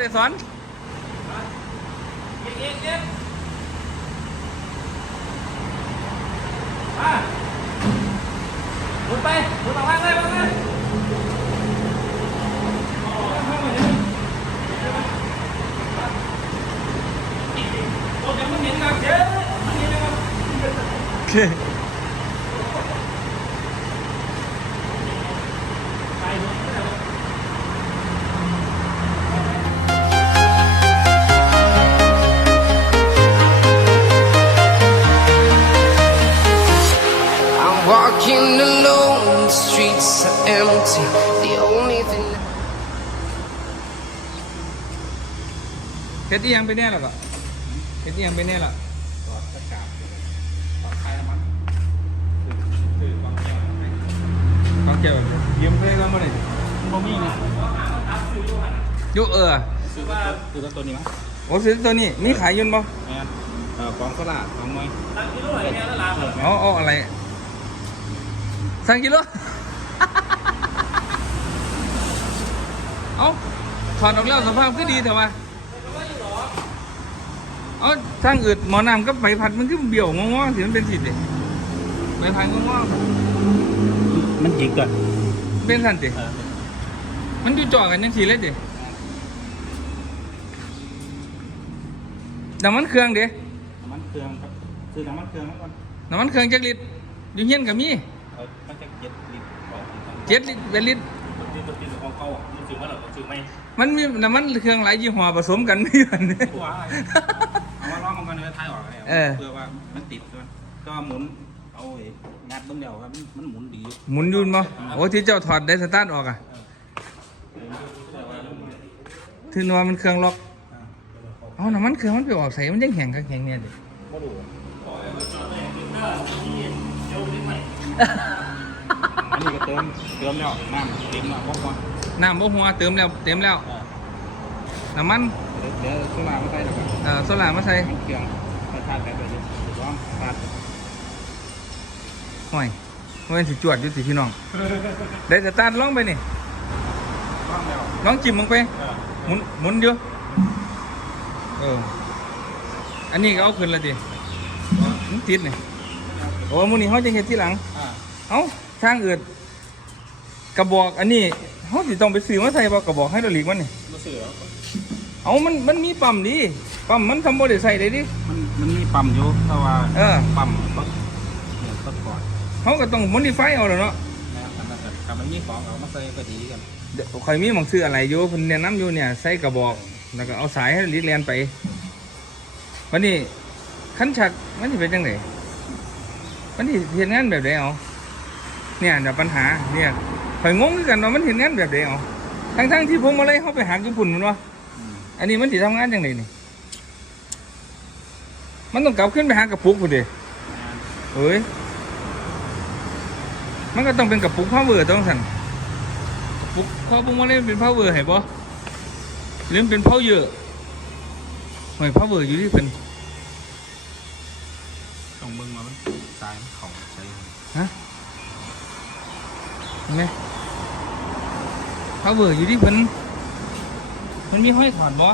มันไหลมาโลดไเฮ็ดอีหยังไปแน่หรอก็เฮ็ดอีหยังไปแน่หรอถอดตะกร้าถอดคลายน้ำมันคือบางอย่างเอาเกี่ยวแบบนี้ยืมไปก่อนมาเลยบ่มีนะยุเออคือว่าคือตัวนี้มั้งโอ้ซื้อตัวนี้มีขายยืนบ่แม่นเอ่อกองสลากสองหน่วยตั้งกิโลไหนเนี่ยละลาเอาเอาอะไรสั่งกิโลเอาถอดออกแล้วสภาพก็ดีแต่ว่า เอาสร้างอืดหมอน้ำก็ใบพัดมันก็เบี่ยวงอๆสิมันเป็นสิเด็ใบพัดงอมันจิกก่อนๆเป็นสันติมันอยู่จ่อกันยังสีเลยเด็น้ำมันเครื่องเด็น้ำมันเครื่องครับซื้อน้ำมันเครื่องแล้วก่อนน้ำมันเครื่องจักลิตรอยู่เฮียนกับมีเอามันจะเจ็ดลิตรออกเจ็ดลิตรแปดลิตรตัวที่ตัวที่ของเก่าอะมันซื้อมาหรอซื้อไม่มันมีน้ำมันเครื่องหลายยี่ห้อผสมกันไม่กันเนี่ยตัวอะไรเอามาลองกัน เลยท้ายออกเลยเออ เพื่อว่ามันติดด้วยก็หมุนเอาไอ้งัดเบิ้งเดียวครับมันหมุนดีหมุนอยุนบ่โอ้ที่เจ้าถอดได้สตาร์ทออกอะถึงว่ามันเครื่องล็อกเอาน้ำมันเครื่องมันไปออกใส่มันยังแข็งกับแข็งเนี่ยดิ บ่รู้อันนี้ก็เติมเติมแล้วน้ำเต็มแล้วพวกว่าน้ำบ่หัวเติมแล้วเต็มแล้วน้ำมันเดี๋ยวเดี๋ยวโซล่ามาใส่แล้วกันเอ่อโซล่ามาใส่มันเครื่อง ไปทาดไปไปเลยถูกต้องทาดห่วยมันสิจวดอยู่สิพี่น้องได้สตาร์ทลองไปนี่ต้องแล้วลองจิ้มลงไปเออหมุนหมุนอยู่เอออันนี้ก็เอาขึ้นแล้วดิมันติดนี่โอ้มูนี่เขาจะเห็นที่หลังอ่าเอ้าช่างอื่นกระบอกอันนี้เขาสิต้องไปซื้อมาใส่บ่กระบอกให้เราหลีกมันนี่บ่ซื้อแล้ว เอามันมันมีปั๊มดิปั๊มมันทำบ่ได้ใส่ได้ดิมันมันมีปั๊มอยู่แต่ว่าเออปั๊มก็เนี่ยก็ก่อนเขาก็ต้อง modify เอาแล้วเนาะนะอันนั้นก็ถ้ามันมีของเอามาใส่ก็ดีกันเดี๋ยวข่อยมีหมังซื้ออะไรอยู่เพิ่นแนะนำอยู่เนี่ยใส่กระบอกแล้วก็เอาสายให้ลิดแลนไปวันนี้คันชักมันสิเป็นจังไดมันสิเฮ็ดงานแบบใดเอาเนี่ยเดี๋ยวปัญหาเนี่ยข่อยงงคือกันว่ามันเฮ็ดงานแบบใดเอาทั้งๆที่พวงมาลัยเฮาไปหาญี่ปุ่นมันวะ อืมอันนี้มันสิทำงานจังไดนี่ มันต้องกลับขึ้นไปหากระปุกพุ่นเด้เอ้ย มันก็ต้องเป็นกระปุกพาวเวอร์ต้องสั่นกระปุกข้อปุ้งมาเล่นเป็นพาวเวอร์ให้บ่หรือมันเป็นพาวเยอะหอยพาวเวอร์อยู่ที่เพิ่นต้องเบิ่งว่ามันสายมันเข้าใส่ฮะเห็นไหมพาวเวอร์อยู่ที่เพิ่น มันมีห้อยถอดบ่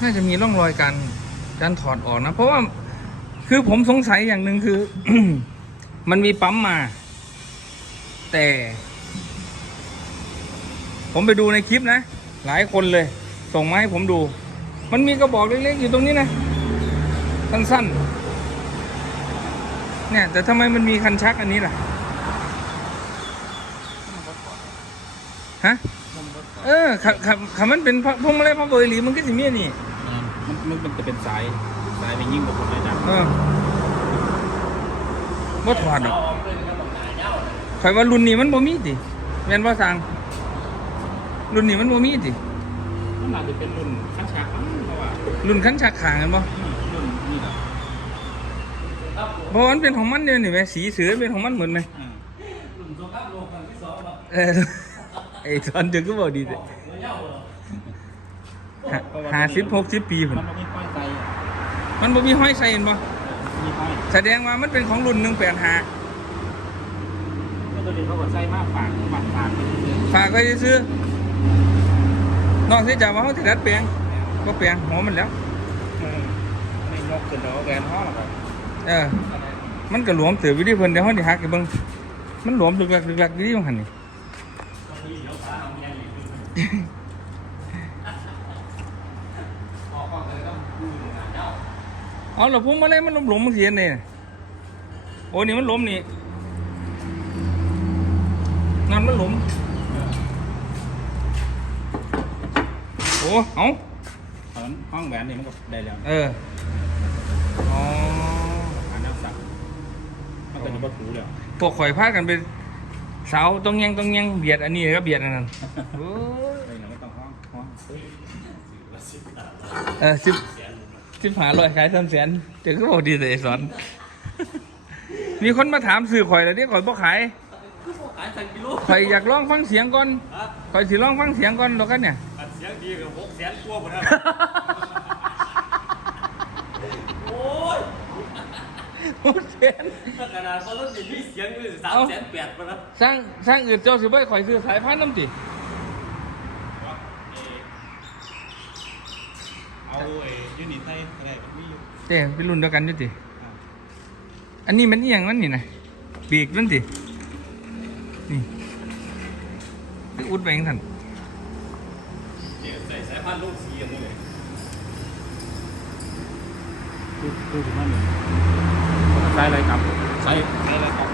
น่าจะมีร่องรอยการการถอดออกนะ เพราะว่าคือผมสงสัยอย่างหนึ่งคือ มันมีปั๊มมา แต่ ผมไปดูในคลิปนะ หลายคนเลย ส่งมาให้ผมดู มันมีกระบอกเล็กๆอยู่ตรงนี้นะสั้นๆเนี่ยแต่ทำไมมันมีคันชักอันนี้ล่ะ ฮะเออขับขับขับมันเป็นพวงมาลัยพาวเวอร์หรือมันก็สิมีอันนี่มันมันมันจะเป็นสายสายไปยิ่งกว่าคนเลยนะเออบ่ถอดดอกข่อยว่ารุ่นนี้มันบ่มีติแม่นบ่สั่งรุ่นนี้มันบ่มีติมันน่าจะเป็นรุ่นขั้นฉากมั้งเพราะว่ารุ่นคันชักขางกันบ่อืมรุ่นนี่แหละเพราะว่ามันเป็นของมันเนี่ยนี่แหม่สีเสือเป็นของมันเหมือนไหมอืมเออไอ้ตอนเด็กก็บอกดีเลยห้าสิบหกสิบปีผมันนไม่มีป้ายไฟอะมันบ่มีห้อยใส่เห็นบ่มีป้ายแสดงว่ามันเป็นของรุ่นหนึ่งแปดห้าก็ตัวนี้เขาก็ใส่มากฝากฝากฝากไปเรื่อยฝากไว้ซื้อนอกเสียจากว่าเขาติดัดแปลงก็แปลงหัวมันแล้วๆเออไม่ยกขึ้นเดี๋ยวเอาแหวนห้อหรอกครับเออมันก็หลวมเตือวิธีเพิ่นเดี๋ยวเขาดิหักให้เบิ่งมันหลวมลึกลักลึกลักดีอยู่หั่นนี่ เอาแล้วพุ่งมาเลยมันหลวมๆมันเสียนี่โอ้นี่มันหลวมนี่นั่นมันหลวมโอ้เอาตอนห้องแหวนนี่มันก็ได้แล้ว เอออ๋ออันนั้นสักมันก็จะบ่ถูแล้วพวกข่อยพากันไป เสาต้องยังต้องยังเบียดอันนี้ก็เบียดอันนั้นโอ้ยไปไหนไม่ต้องห้องห้องเออสิบสิบหาร้อยขายสามแสนเดี๋ยวก็บอกดีแต่ไอ้สอน มีคนมาถามสื่อข่อยแล้วนี่ข่อยบ่ขายขายสักกิโลข่อยอยากลองฟังเสียงก่อนข่อยสิลองฟังเสียงก่อนแล้วกันเนี่ย เสียงดีกับหกแสนกว่าหมดแล้วโอ้ย โอ้เสียงถ้ากระดเขาลดสิมีเสียงอยู่สามแสนแปดหมดแล้วสร้างสร้างอื่นเจ้าสิบ่ให้ข่อยซื้อสายพันธุ์น้ำติเอาไอ้ยูนิตไทยอะไรแบบนี้อยู่เต้เป็นรุ่นเดียวกันอยู่ติอันนี้มันอียังมันนี่นะปีกมันตินี่อุดไปยังทันเนี่ยใส่สายพันธุ์ลูกสียงนี้เลยดูดูถึงมั นใส่อะไรครับใส่ใส่อะไรครับ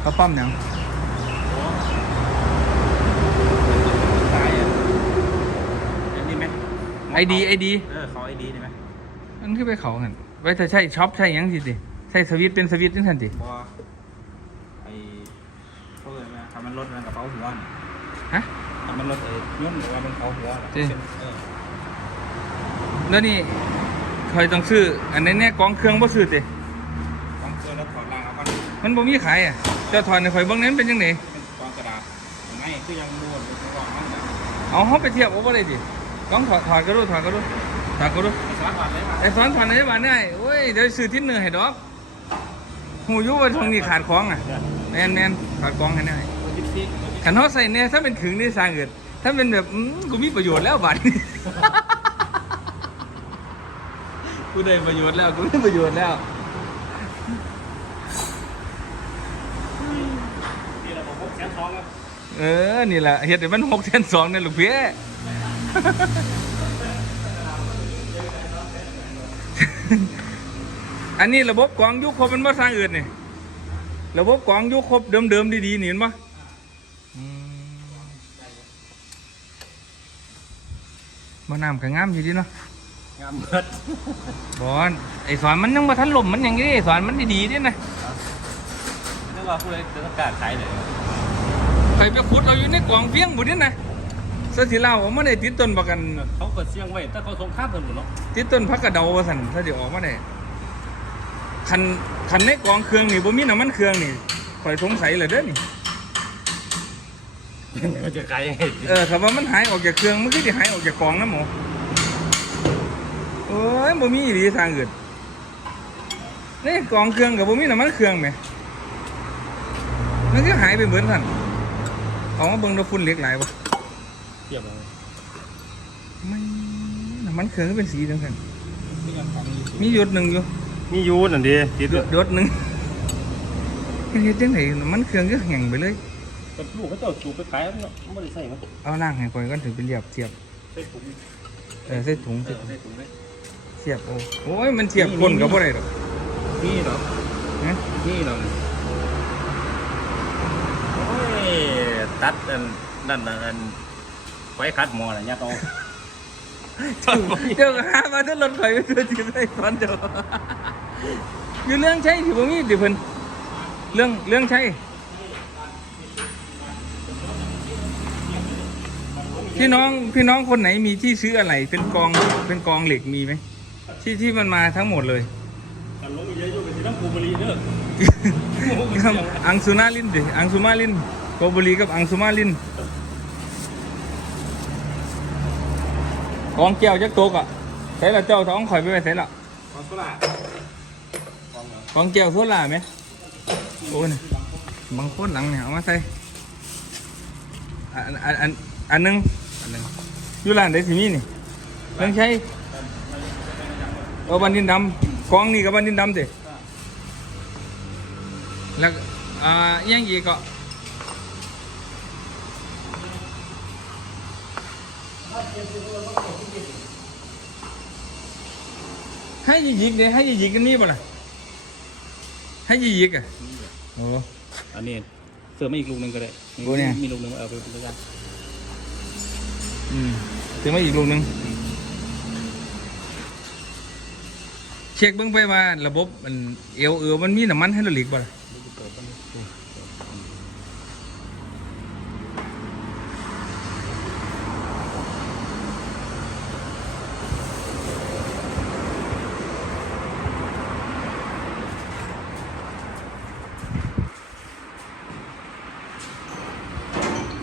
เขาปั้มหยังใส่อะอันนี้ไหมไอดีไอดีเออเขาไอดีได้ไหมมันคือไปเขาหันไว้ถ้าใช่ช็อปใช่หยังสิติใช่สวิตช์เป็นสวิตช์นี่ทันติพอไอ้เขาเลยนะทำมันลดมันกระเป๋าหัวน่ะฮะทำมันลดไอ้ยุ่นหรือว่ามันกระเป๋าหัวน่ะจริงเออแล้วนี่ คอยต้องซื้อ อันนี้เนี่ยกองเครื่องบ่ซื้อติกองเกลืองแล้วถอดรางเอามันมันบ่มีขายอะเจ้าถอนในข่อยเบิ่งนั้นเป็นจังไดเป็นกองกระดาษไม่คือยังม้วนเป็นกองมันเอาเฮาไปเทียบเอาบ่ได้ติลองถอดถอดก็ดูถอดก็ดูถอดก็ดูไม่สามารถเลยมาไอ้สอนถอดในบ้านได้โอ้ยเดี๋ยวซื้อที่เนื้อให้ดอกหูยู่ว่าช่วงนี้ขาดของอะแม่นแม่นขาดของให้ได้ขันเฮาใส่เนี่ยถ้าเป็นขึงนี่สร้างเกิดถ้าเป็นแบบอืมกูมีประโยชน์แล้วบัดนี้ กูได้ประโยชน์แล้วกูมีประโยชน์แล้วนี่เราบอกพกแสนทองแล้วเออ นี่แหละเฮ็ดให้มันหกแสนสองเนี่ยลูกเพี้ยอันนี้ระบบกรองยุคครบมันบ่สร้างอื่นนี่ระบบกรองยุคครบเดิมๆดีๆนี่เห็นปะอืมบ่น้ำก็งามอยู่ดีเนาะ งามเบิดบอนไอ้สอนมันยังบ่ทันลมมันอย่างนี้ไอ้สอนมันดีๆเด้นะนึกว่าผู้ใดจะต้องการขายเลยใครไปขุดเอาอยู่ในกล่องเพียงบุนี่นะสถิเล่าว่าไม่ได้ติดต้นประกันเขาเปิดเสียงไว้ถ้าเขาสงครามกันหมดเนาะติดต้นพักกระเดาว่าสันถ้าเดี๋ยวออกมาได้คันคันในกล่องเครื่องนี่บ่มีน้ำมันเครื่องนี่คอยสงสัยเลยเด้อนี่มันจะขายยังไงเออถ้าว่ามันหายออกจากเครื่องมันคือสิหายออกจากกล่องนะหมูโอ้ยบ่มีอีหลีทางอื่นนี่กล่องเครื่องกับบ่มีน้ำมันเครื่องไหมมันคือหายไปเหมือนกันเอามาเบิ่งดูฝุ่นเหล็กไหลายบ่เทียบเลยมันน้ำมันเครื่องก็เป็นสีจังซั่นนี่ยังฟังอยู่มีหยดหนึ่งอยู่มียูนั่นดิติดหยดหนึ่งเฮ็ดจังไดน้ำมันเครื่องก็แห้งไปเลยเป็นลูกเขาเจ้าจูบไปขายเนาะไม่ได้ใส่มั้ยเอาล่างให้ก่อนก่อนถึงเป็นเรียบเทียบใส่ถุงเออใส่ถุงเอใส่อถุงใส่ถุงเลยเทียบโอ้โอ้ยมันเทียบคนกับบ่ได้ดอกนี่เหรอฮะนี่เหรอโอ้ยตัดอันนั่นน่ะอันไว้คัดหมอน่ะยาโตเจ้าก็หามาถ้ารถข่อยไปตัวจีบได้ตอนเดียวอยู่เรื่องใช่ที่บ่มีดิเพิ่นเรื่องเรื่องใช่มพี่น้องพี่น้องคนไหนมีที่ซื้ออะไรเป็นกองเป็นกองเหล็กมีไหม ที่ที่มันมาทั้งหมดเลยกันลงเยอะอยู่กับสีน้ำปูบุรีเด้อครับอังสุมาลินดิอังสุมาลินโกบุรีกับอังสุมาลินกองแก้วจักโตกอะใส่ละเจ้าท้องข่อยไปไปใส่ละขอสุรากองแก้วโซล่าไหมโอ้ยนี่บางคนหลังเนี่ยเอามาใส่อันอันอันอันหนึงอันหนึงอยู่ร้านเดซิมีนี่เรื่องใช้ เอาบันดินดำกองนี่กับบันดินดำสิแล้วก็อ่าอิหยังอีกก็ให้ยียิกเดี๋ยวให้ยียิกกันมีบ่ล่ะให้ยียิกอะโอ้อันนี้เสริมมาอีกลูกหนึงก็ได้โอ้เนี่ยมีลูกหนึงเอาไปเป็นตัวอย่างอืมถึงมาอีกลูกหนึง เช็คเบิ่งไปว่าระบบมันเอวเอวมันมีน้ำมันไฮดรอลิกบ่ล่ะ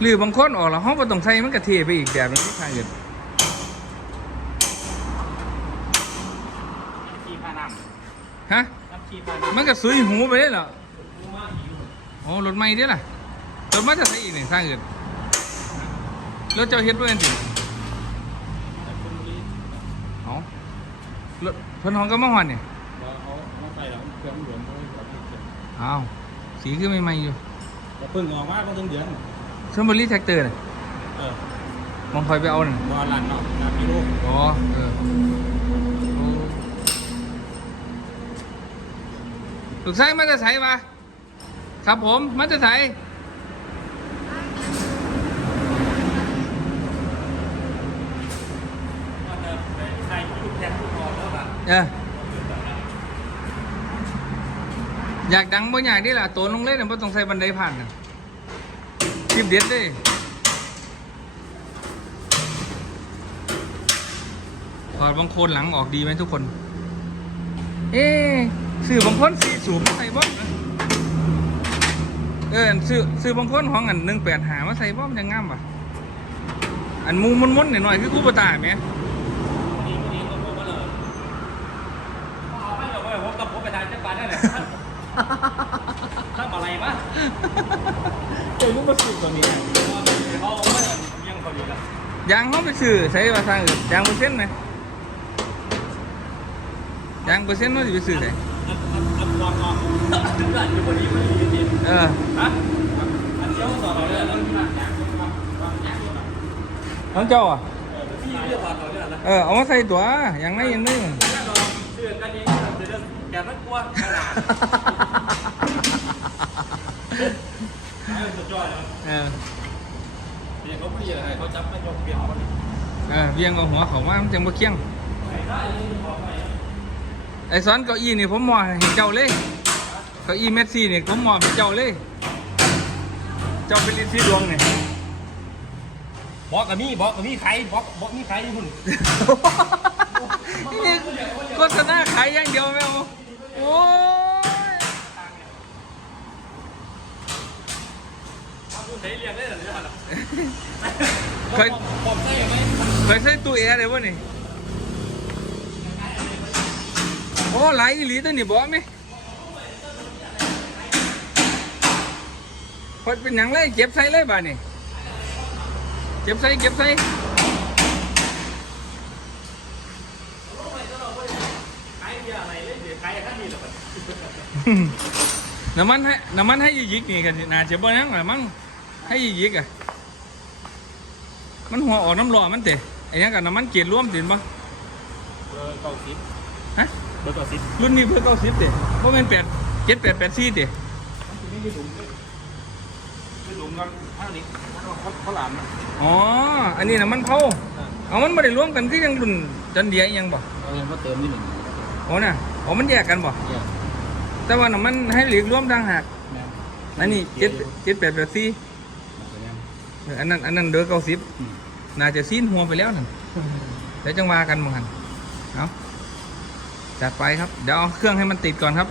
หรือบางคนออกแล้วห้องบ่ต้องใส่มันก็เทไปอีกแบบนึงที่ทางอื่น ขี้ผ้าน้ ฮะำน้ำขี้ผ้าน้มันก็สุยหูไปได้เหรอโอ้รถใหม่เด้ล่ะรถมาจะใส่อีกนี่ทางอื่นรถเจ้าเฮ็ดด้วยกันสิำแต่ปูบุรีเอารถเพิ่นห้องก็มาฮอนนี่เราเอาเอาใส่แล้วเครื่องเหลืองเขาเอาไปเก็บอ้าวสีคือใหม่ๆอยู่แต่เพิ่งออกมาก็ถึงเดือนชลบุรีแท็กเตอร์น่ะเออมองคอยไปเอาน่ะบอลลันเนาะนาพิโลอ๋อเออ ลูกชายมาจะใส่ปะครับผมมาจะใส่ว่าจะไปใช้ลูกแทนลูกบอลแล้วแบบเอออยากดังบ่อยากนี่ล่ะตัวลงเล่นน่ะบ่ต้องใส่บันไดผ่านน่ะคลิปเด็ดเด้ถอดบางโคนหลังออกดีไหมทุกคน เอ๊ะ ซื้อบางคนสีสูบมาใส่บ่นะเออซื้อซื้อบางคนของอันหนึ่งแปดหามาใส่บ่มันจะงามป่ะอันมูมุนๆหน่อยๆคือกูปตาไหมนี่นี่ก็พวกมาเลยเอาไม่เอาไม่ผมกับผมไปทานจักรบาลได้เลยทำอะไรวะเจ้าลูกมาสูบตัวนี้เขาไม่ยังเขาอยู่ละยางเขาไปซื้อใช้ภาษาอื่นยางเปอร์เซ็นต์ไหมยางเปอร์เซ็นต์เขาจะไปซื้อใส่อันอันอันวางวางอันอยู่บนนี้ไม่มีจริงเออฮะอัน เดียวต่อเราเลยแล้วที่มาอย่างวางวางอย่างนี้มาน้องเจ้าอะที่เรียกว่าต่อเนี่ยนะเออเอามาใส่ตัวอย่างไรอย่างนึงแน่นอนเชื่อกันเองเดี๋ยวแกไม่กลัวขนาดสุดยอดเลยเออเนี่ยเขาไม่ยังไงเขาจับไม่ยกเปลี่ยนคนเออเวียงเอาหัวเขาว่ามันจังบ่เคียง ไอ้สอนเก้าอี้นี่ผมมอบให้เจ้าเลยเก้าอี้เมสซี่นี่ผมมอบให้เจ้าเลย เจ้าเป็นฤทธิ์ดวงนี่บอกกับมี่บอกกับมี่ใครบอกบอกมี่ใครคุณนี่โฆษณาขายอย่างเดียวไม่เอาโอ้ยคุณไหนเรียกได้หรือเปล่าเคยผมใช่ไหมเคยใส่ตู้แอร์เลยวะนี่ โอ้หลายอีหลีตัวนี่บอกไหมพอเป็นหยังเลยเก็บใส่เลยบ้านี่เก็บใส่เก็บใส่ใครเรียกอะไรเล่นเดี๋ยวใครท่านนี่หรอน้ำมันให้น้ำมันให้ยียิกนี่กันน่าจะบ่ยังหรือมั้งให้ยียิกอะมันหัวออกน้ำร้อนมันเตะไอ้ยังกับน้ำมันเกลียดร่วมตินปะเบอร์เก้าสิบฮะ เบอร์เก้าสิบรุ่นนี้เพื่อเก้าสิบเตะเพราะมันแปดเจ็ดแปดแปดสี่เตะไม่ได้หลุมไม่หลุมกันท่านี้เขาเขาหลานนะอ๋อ อันนี้น้ำมันเผาเอามันไม่ได้รวมกันคือยังรุ่นจันเดียอิหยังบ่เอาเงินมาเติมนิดหนึ่งโอ้น่ะอ๋อมันแยกกันบ่เนี่ยแต่ว่าน้ำมันให้หลีกรวมต่างหากแม่อันนี้เจ็ดเจ็ดแปดแปดสี่เอออันนั้นอันนั้นเดือเก้าสิบน่าจะซีนหัวไปแล้วนั่นเดี๋ยวจังว่ากันมั้งหันเอา จัดไปครับ เดี๋ยวเอาเครื่องให้มันติดก่อนครับ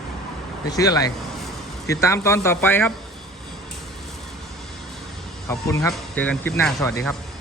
ไปซื้ออะไร ติดตามตอนต่อไปครับ ขอบคุณครับ เจอกันคลิปหน้า สวัสดีครับ